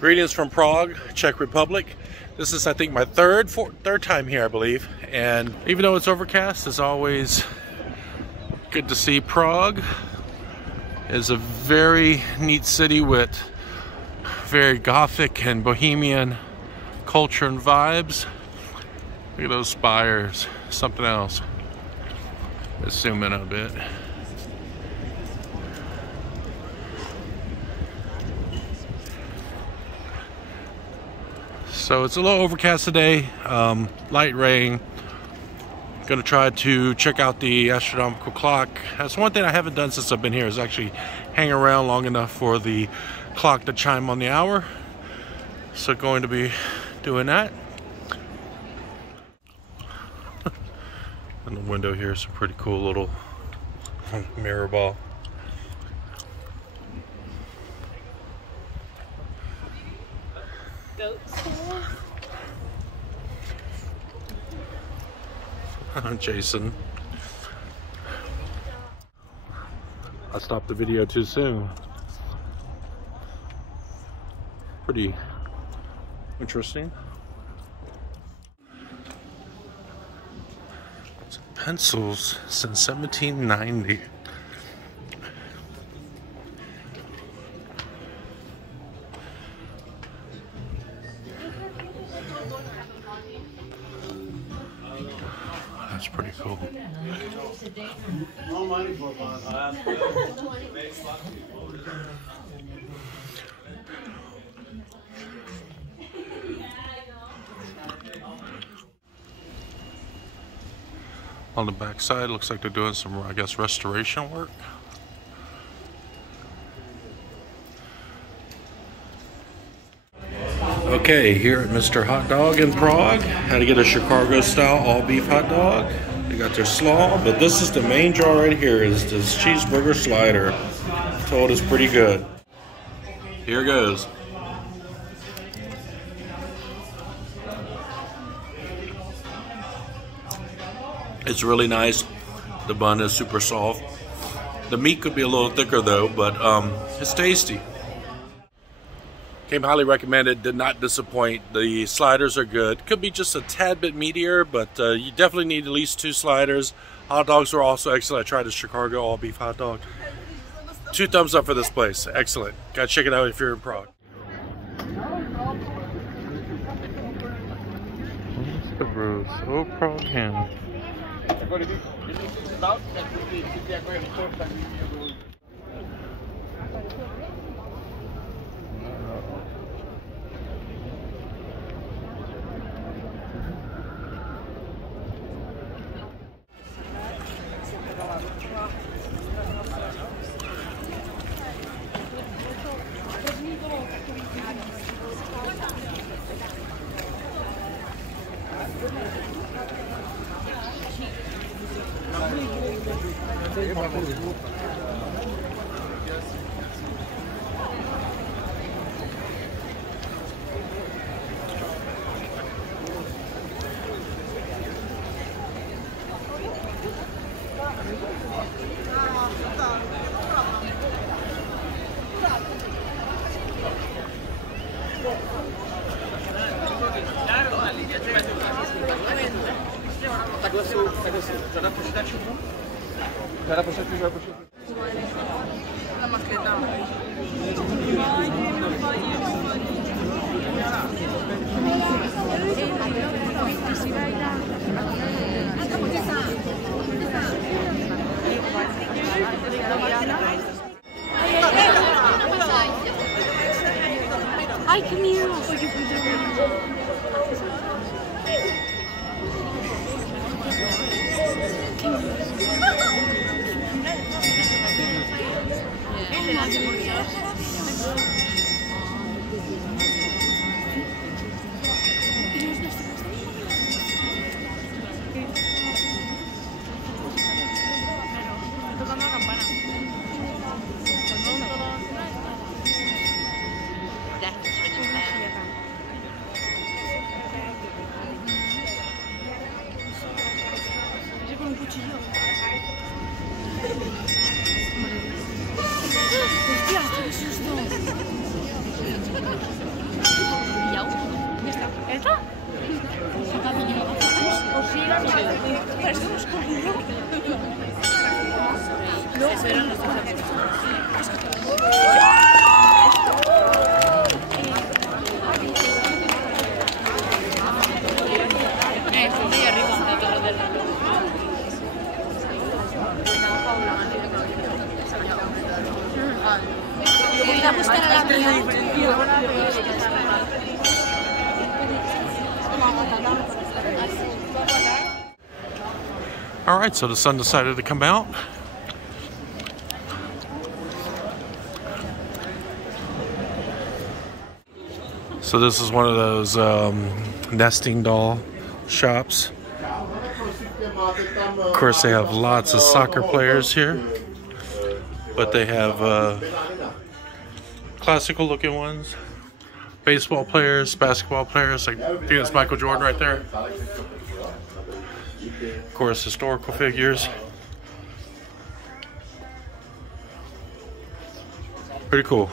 Greetings from Prague, Czech Republic. This is, I think, my third time here, I believe. And even though it's overcast, it's always good to see. Prague is a very neat city with very Gothic and Bohemian culture and vibes. Look at those spires, something else. Let's zoom in a bit. So it's a little overcast today, light rain. Gonna try to check out the astronomical clock. That's one thing I haven't done since I've been here, is actually hang around long enough for the clock to chime on the hour. So going to be doing that. In the window here is a pretty cool little mirror ball. Jason. I stopped the video too soon. Pretty interesting. Pencils since 1790. That's pretty cool. On the back side, looks like they're doing some, I guess, restoration work. Okay, here at Mr. Hot Dog in Prague, had to get a Chicago style all beef hot dog. They got their slaw, but this is the main draw right here, is this cheeseburger slider. I'm told it's pretty good. Here goes. It's really nice. The bun is super soft. The meat could be a little thicker though, but it's tasty. Came highly recommended, did not disappoint. The sliders are good. Could be just a tad bit meatier, but you definitely need at least 2 sliders. Hot dogs are also excellent. I tried the Chicago all beef hot dog. 2 thumbs up for this place. Excellent. Gotta check it out if you're in Prague. So Prague ham. Ay, qué miedo. All right, so the sun decided to come out. So this is one of those nesting doll shops. Of course, they have lots of soccer players here, but they have classical looking ones, baseball players, basketball players. I think that's Michael Jordan right there. Of course, historical figures. Pretty cool.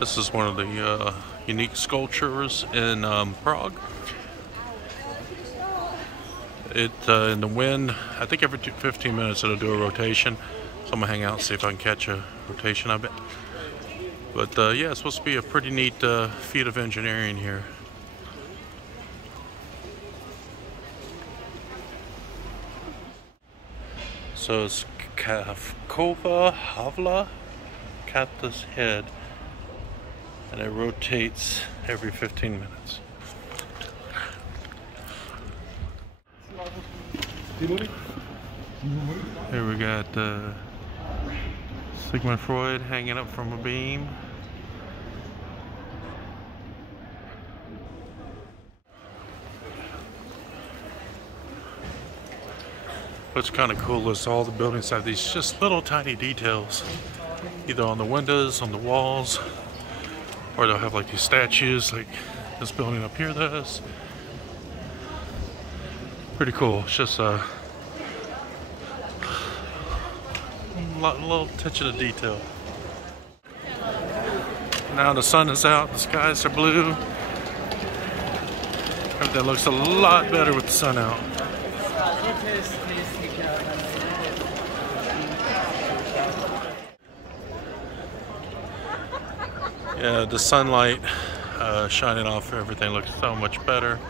This is one of the unique sculptures in Prague. In the wind, I think every 15 minutes it'll do a rotation. So I'm gonna hang out and see if I can catch a rotation of it. But yeah, it's supposed to be a pretty neat feat of engineering here. So it's Kafkova Havla, Kapta's head, and it rotates every 15 minutes. Here we got Sigmund Freud hanging up from a beam. What's kind of cool is all the buildings have these just little tiny details, either on the windows, on the walls, or they'll have like these statues like this building up here does. Pretty cool. It's just a little attention to detail. Now the sun is out, the skies are blue. Everything looks a lot better with the sun out. Yeah, the sunlight shining off everything looks so much better.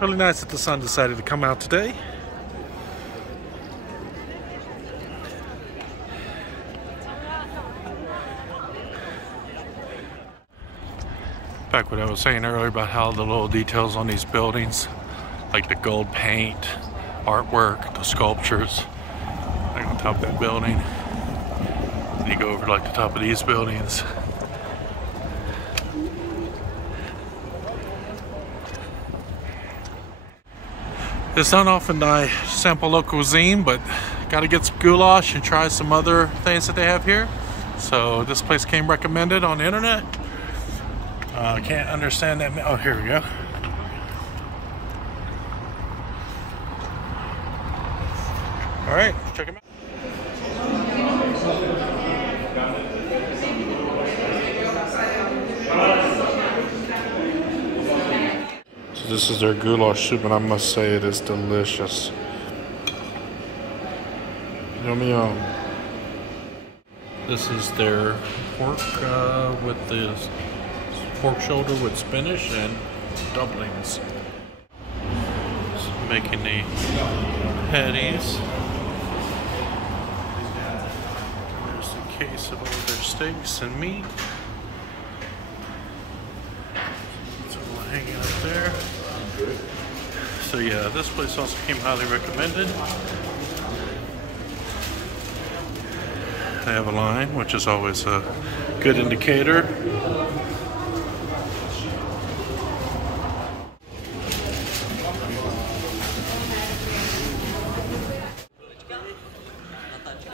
Really nice that the sun decided to come out today. Back what I was saying earlier about how the little details on these buildings, like the gold paint, artwork, the sculptures, like on top of that building. And you go over to like the top of these buildings. It's not often I sample local cuisine, but gotta get some goulash and try some other things that they have here. So this place came recommended on the internet. Can't understand that. Oh, here we go. All right, check them out. So this is their goulash soup, and I must say it is delicious. Yummy yum. This is their pork with the pork shoulder with spinach and dumplings. So making the patties. There's a case of all their steaks and meat. It's all hanging up there. So yeah, this place also came highly recommended. They have a line, which is always a good indicator.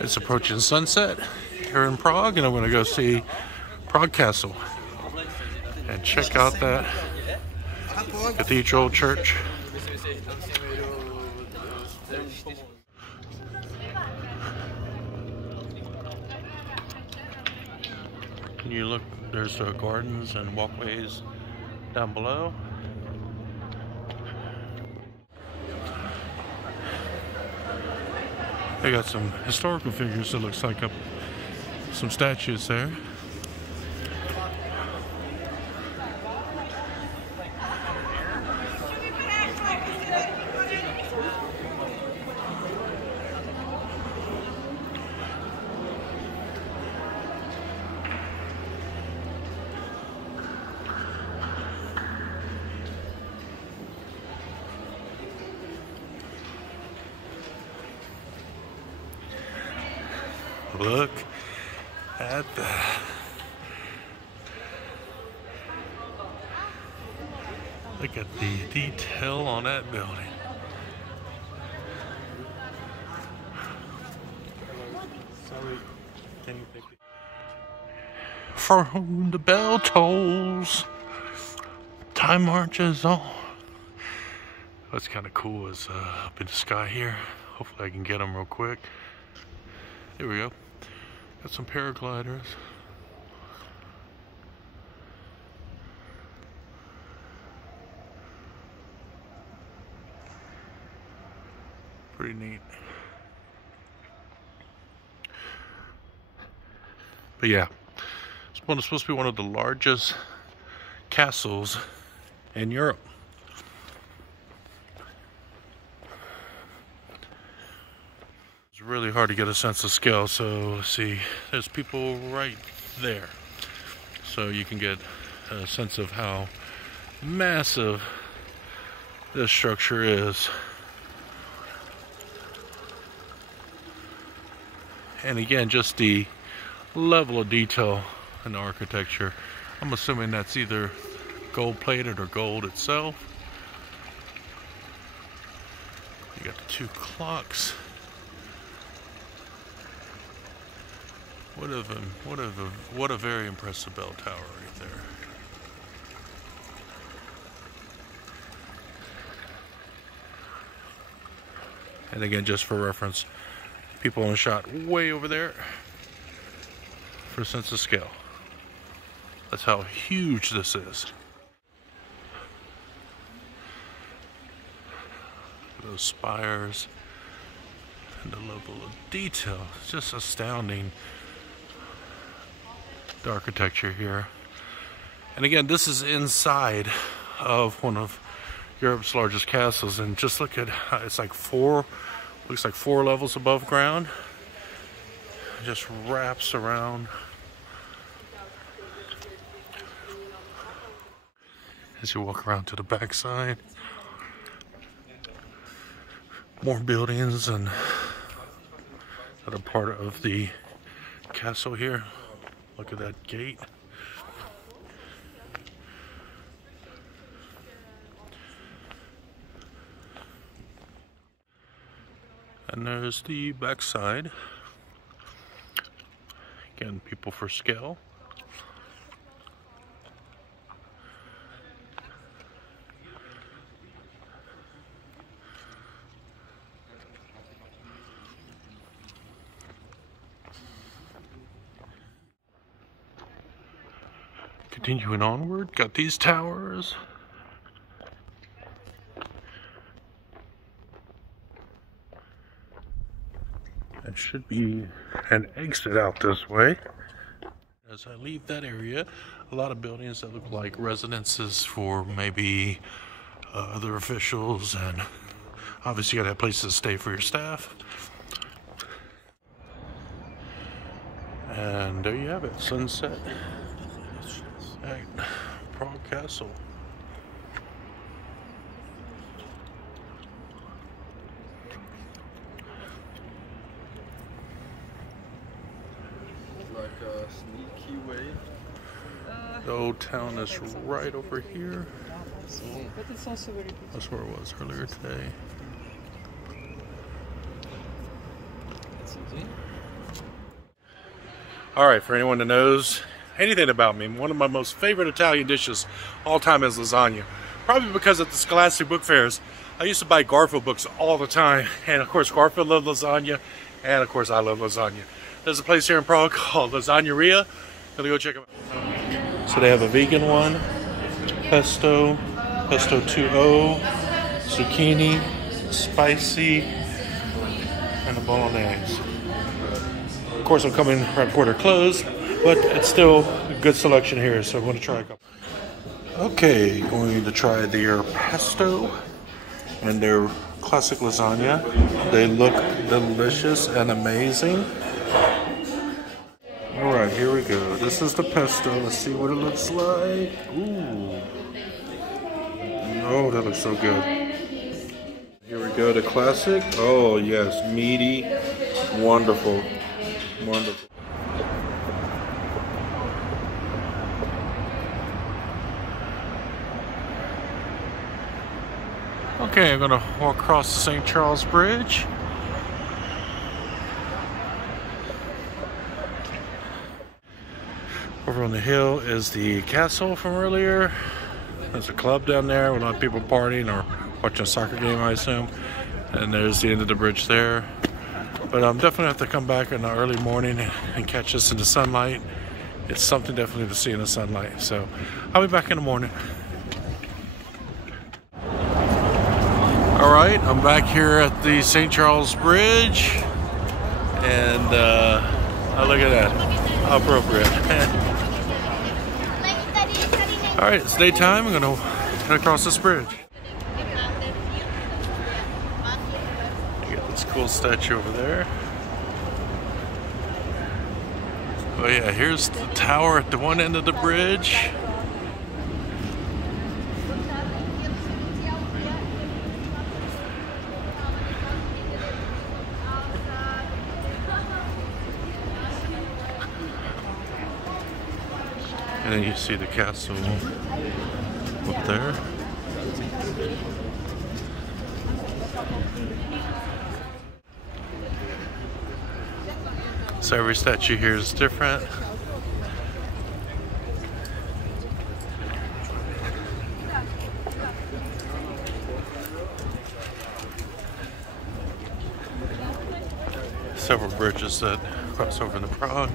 It's approaching sunset here in Prague, and I'm going to go see Prague Castle and check out that cathedral church. And you look, there's gardens and walkways down below. They got some historical figures, it looks like, up some statues there. Look at that. Look at the detail on that building. Sorry, can you take it? For whom the bell tolls, time marches on. What's kind of cool is up in the sky here. Hopefully I can get them real quick. Here we go. Got some paragliders. Pretty neat. But yeah, it's supposed to be one of the largest castles in Europe. It's really hard to get a sense of scale, so see, there's people right there. So you can get a sense of how massive this structure is. And again, just the level of detail in the architecture. I'm assuming that's either gold plated or gold itself. You got the two clocks. What a very impressive bell tower right there. And again, just for reference, people in the shot way over there for a sense of scale. That's how huge this is. Those spires and the level of detail, it's just astounding. The architecture here. And again, this is inside of one of Europe's largest castles, and just look at how it's like looks like 4 levels above ground. It just wraps around. As you walk around to the back side, more buildings and that are part of the castle here. Look at that gate. And there's the back side. Again, people for scale. Continuing onward, got these towers. There should be an exit out this way. As I leave that area, a lot of buildings that look like residences for maybe other officials, and obviously you gotta have places to stay for your staff. And there you have it, sunset at Prague Castle. Like a sneaky way. The old town is right over here. But it's also very beautiful. That's where it was earlier today. All right, for anyone that knows anything about me, one of my most favorite Italian dishes all time is lasagna. Probably because at the Scholastic book fairs, I used to buy Garfield books all the time. And of course, Garfield loved lasagna. And of course, I love lasagna. There's a place here in Prague called Lasagneria. Gotta go check them out. So they have a vegan one, pesto 2O, zucchini, spicy, and a bolognese. Of course, I'm coming right before they're closed, but it's still a good selection here, so I'm going to try a couple. Okay, going to try their pesto and their classic lasagna. They look delicious and amazing. All right, here we go. This is the pesto. Let's see what it looks like. Ooh. Oh, that looks so good. Here we go, the classic. Oh, yes, meaty. Wonderful. Wonderful. Okay, I'm gonna walk across the St. Charles Bridge. Over on the hill is the castle from earlier. There's a club down there with a lot of people partying or watching a soccer game, I assume. And there's the end of the bridge there. But I'm definitely have to come back in the early morning and catch this in the sunlight. It's something definitely to see in the sunlight. So I'll be back in the morning. All right, I'm back here at the St. Charles Bridge. And oh, look at that, how appropriate. All right, it's daytime. I'm gonna head across this bridge. You got this cool statue over there. Oh yeah, here's the tower at the one end of the bridge. And then you see the castle up there. So every statue here is different. Several bridges that cross over into Prague.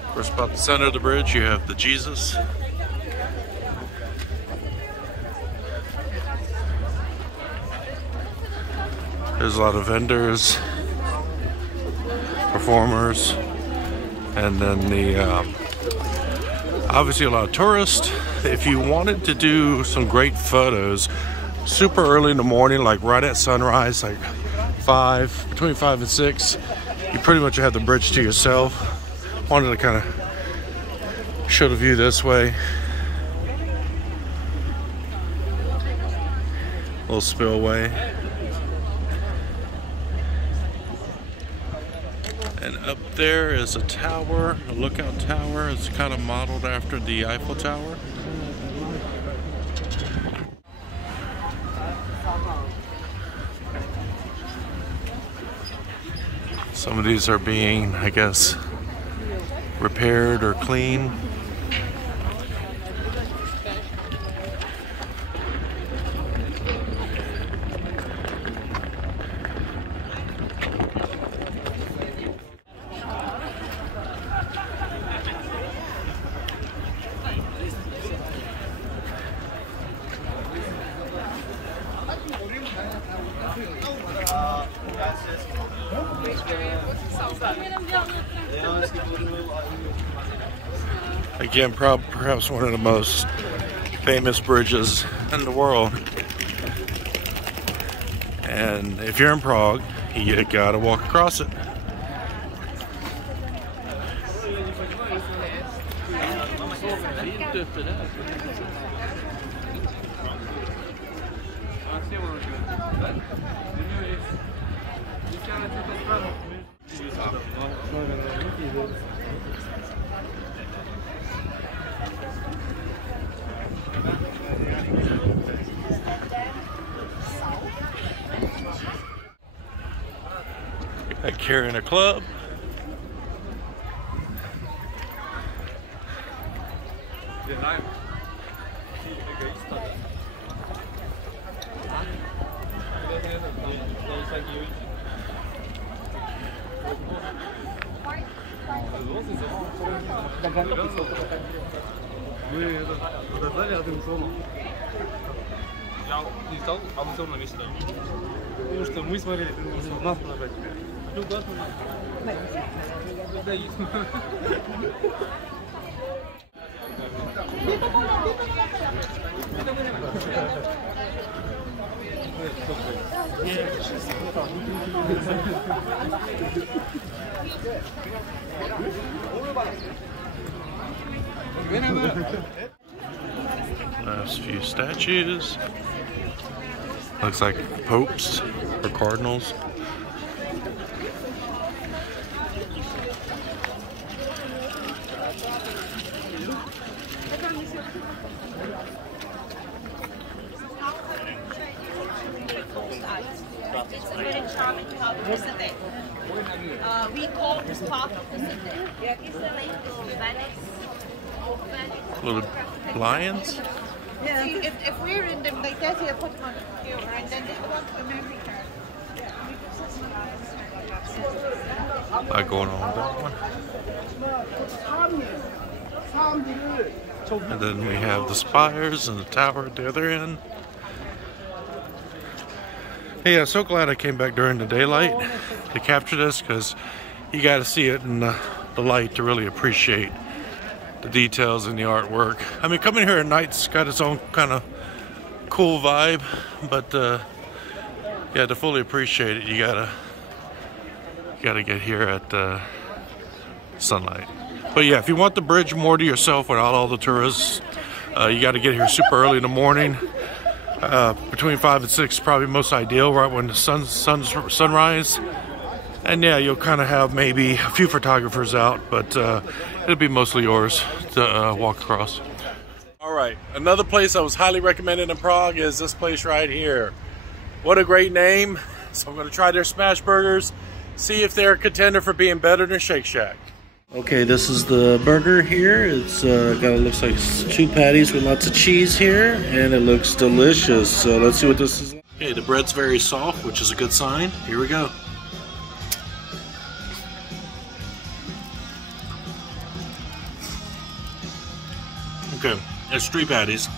Of course, about the center of the bridge, you have the Jesus. There's a lot of vendors, performers, and then the obviously a lot of tourists. If you wanted to do some great photos super early in the morning, like right at sunrise, like between 5 and 6, you pretty much have the bridge to yourself. Wanted to kind of show the view this way. A little spillway. And up there is a tower, a lookout tower. It's kind of modeled after the Eiffel Tower. Some of these are being, I guess, repaired or cleaned. Again, perhaps one of the most famous bridges in the world. And if you're in Prague, you gotta walk across it. At carrying a club. Не стал аукционно мечтать. Потому что мы смотрели, у нас набрать. Да, есть. Last few statues. Looks like popes or cardinals. It's a very charming top, isn't it? We call this top, isn't it? It's a little Venice. Little lions. Yeah. See, if we're in them like that, you put them on the computer, and then they go on to America. Not going on with that one. And then we have the spires and the tower at the other end. Hey, I'm so glad I came back during the daylight to capture this, because you got to see it in the light to really appreciate the details in the artwork. I mean, coming here at night's got its own kind of cool vibe, but yeah, to fully appreciate it, you gotta get here at sunlight. But yeah, if you want the bridge more to yourself without all the tourists, you got to get here super early in the morning. Between 5 and 6 is probably most ideal, right when the sunrise. And yeah, you'll kind of have maybe a few photographers out, but it'll be mostly yours to walk across. All right, another place I was highly recommended in Prague is this place right here. What a great name. So I'm gonna try their smash burgers, see if they're a contender for being better than Shake Shack. Okay, this is the burger here. It's looks like 2 patties with lots of cheese here, and it looks delicious. So let's see what this is. Okay, the bread's very soft, which is a good sign. Here we go. Okay, it's 3 patties.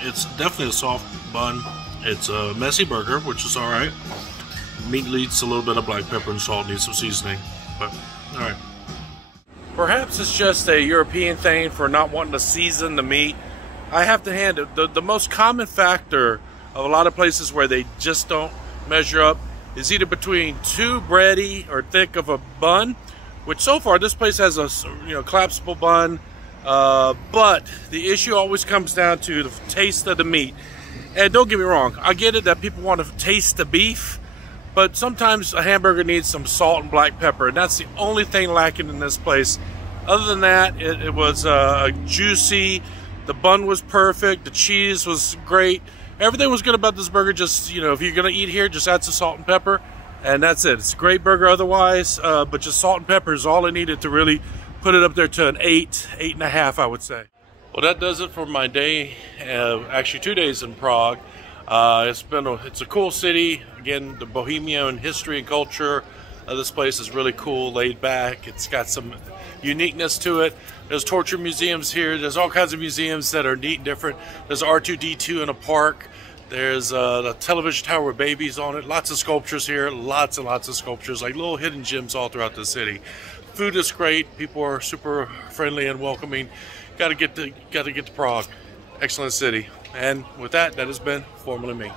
It's definitely a soft bun. It's a messy burger, which is all right. Meat needs a little bit of black pepper and salt, needs some seasoning, but all right. Perhaps it's just a European thing for not wanting to season the meat. I have to hand it, the most common factor of a lot of places where they just don't measure up is either between too bready or thick of a bun, which so far this place has a collapsible bun, but the issue always comes down to the taste of the meat. And don't get me wrong, I get it that people want to taste the beef, but sometimes a hamburger needs some salt and black pepper, and that's the only thing lacking in this place. Other than that, it was juicy, the bun was perfect, the cheese was great. Everything was good about this burger. Just, if you're gonna eat here, just add some salt and pepper, and that's it. It's a great burger otherwise, but just salt and pepper is all I needed to really put it up there to an 8, 8.5, I would say. Well, that does it for my day, actually 2 days in Prague. It's a cool city. Again, the Bohemian history and culture of this place is really cool, laid back. It's got some uniqueness to it. There's torture museums here. There's all kinds of museums that are neat and different. There's R2-D2 in a park. There's the television tower with babies on it. Lots of sculptures here. Lots and lots of sculptures, like little hidden gems all throughout the city. Food is great. People are super friendly and welcoming. Got to get to Prague. Excellent city. And with that, that has been Formerly Me.